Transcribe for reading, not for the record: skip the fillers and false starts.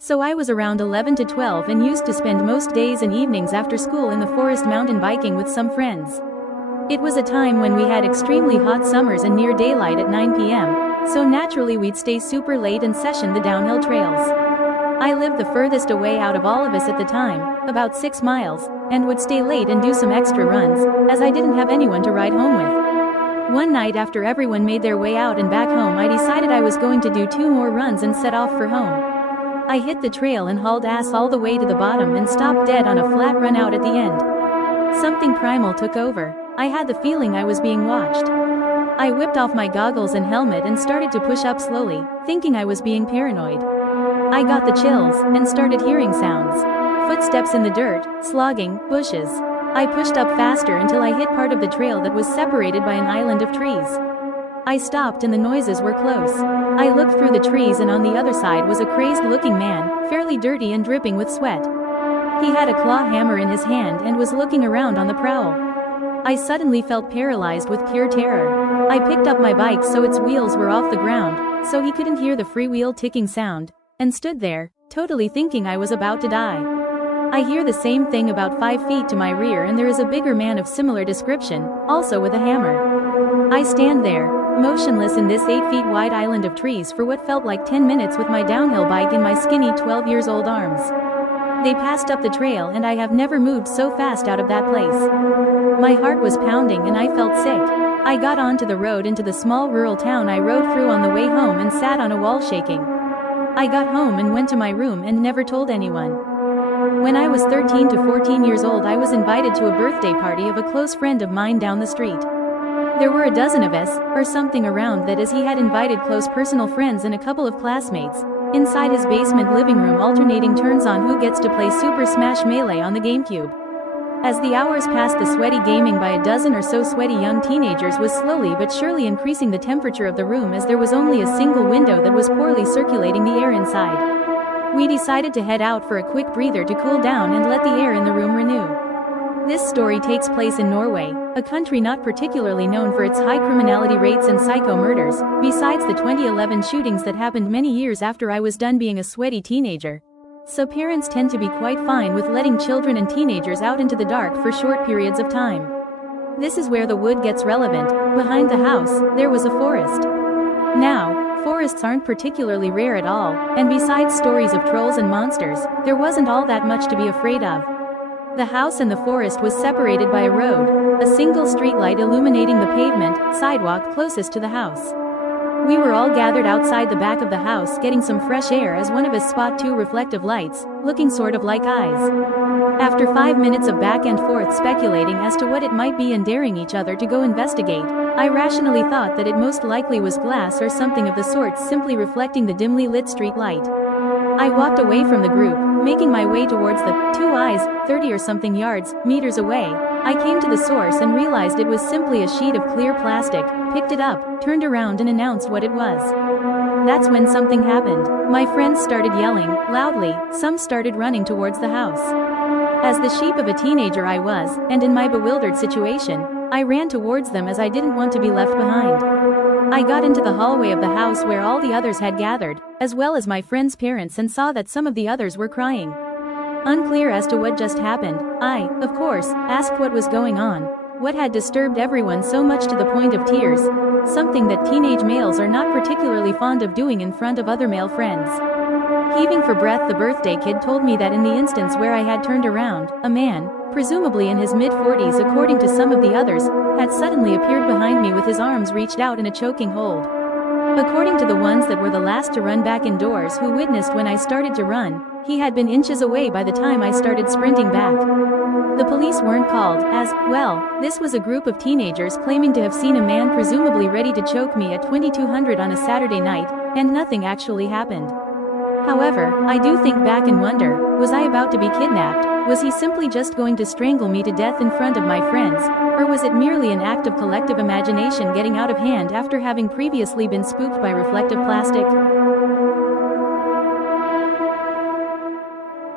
So I was around 11 to 12 and used to spend most days and evenings after school in the forest mountain biking with some friends. It was a time when we had extremely hot summers and near daylight at 9 p.m., so naturally we'd stay super late and session the downhill trails. I lived the furthest away out of all of us at the time, about 6 miles, and would stay late and do some extra runs, as I didn't have anyone to ride home with. One night after everyone made their way out and back home, I decided I was going to do 2 more runs and set off for home. I hit the trail and hauled ass all the way to the bottom and stopped dead on a flat run out at the end. Something primal took over. I had the feeling I was being watched. I whipped off my goggles and helmet and started to push up slowly, thinking I was being paranoid. I got the chills and started hearing sounds. Footsteps in the dirt, slogging, bushes. I pushed up faster until I hit part of the trail that was separated by an island of trees. I stopped and the noises were close. I looked through the trees and on the other side was a crazed-looking man, fairly dirty and dripping with sweat. He had a claw hammer in his hand and was looking around on the prowl. I suddenly felt paralyzed with pure terror. I picked up my bike so its wheels were off the ground, so he couldn't hear the freewheel ticking sound, and stood there, totally thinking I was about to die. I hear the same thing about 5 feet to my rear and there is a bigger man of similar description, also with a hammer. I stand there, motionless in this 8 feet wide island of trees for what felt like 10 minutes with my downhill bike in my skinny 12-years-old arms. They passed up the trail and I have never moved so fast out of that place. My heart was pounding and I felt sick. I got onto the road into the small rural town I rode through on the way home and sat on a wall shaking. I got home and went to my room and never told anyone. When I was 13 to 14 years old, I was invited to a birthday party of a close friend of mine down the street. There were a dozen of us, or something around that, as he had invited close personal friends and a couple of classmates. Inside his basement living room, alternating turns on who gets to play Super Smash Melee on the GameCube. As the hours passed, the sweaty gaming by a dozen or so sweaty young teenagers was slowly but surely increasing the temperature of the room, as there was only a single window that was poorly circulating the air inside. We decided to head out for a quick breather to cool down and let the air in the room renew. This story takes place in Norway, a country not particularly known for its high criminality rates and psycho murders, besides the 2011 shootings that happened many years after I was done being a sweaty teenager. So parents tend to be quite fine with letting children and teenagers out into the dark for short periods of time. This is where the wood gets relevant. Behind the house, there was a forest. Now, forests aren't particularly rare at all, and besides stories of trolls and monsters, there wasn't all that much to be afraid of. The house and the forest was separated by a road, a single streetlight illuminating the pavement, sidewalk closest to the house. We were all gathered outside the back of the house getting some fresh air as one of us spot 2 reflective lights, looking sort of like eyes. After 5 minutes of back and forth speculating as to what it might be and daring each other to go investigate, I rationally thought that it most likely was glass or something of the sort, simply reflecting the dimly lit street light. I walked away from the group, making my way towards the 2 eyes, 30 or something meters away. I came to the source and realized it was simply a sheet of clear plastic, picked it up, turned around and announced what it was. That's when something happened. My friends started yelling, loudly, some started running towards the house. As the sheep of a teenager I was, and in my bewildered situation, I ran towards them as I didn't want to be left behind. I got into the hallway of the house where all the others had gathered, as well as my friends' parents, and saw that some of the others were crying. Unclear as to what just happened, I, of course, asked what was going on, what had disturbed everyone so much to the point of tears, something that teenage males are not particularly fond of doing in front of other male friends. Heaving for breath, the birthday kid told me that in the instance where I had turned around, a man, presumably in his mid-40s according to some of the others, had suddenly appeared behind me with his arms reached out in a choking hold. According to the ones that were the last to run back indoors who witnessed when I started to run, he had been inches away by the time I started sprinting back. The police weren't called, as, well, this was a group of teenagers claiming to have seen a man presumably ready to choke me at 2200 on a Saturday night, and nothing actually happened. However, I do think back and wonder, was I about to be kidnapped? Was he simply just going to strangle me to death in front of my friends, or was it merely an act of collective imagination getting out of hand after having previously been spooked by reflective plastic?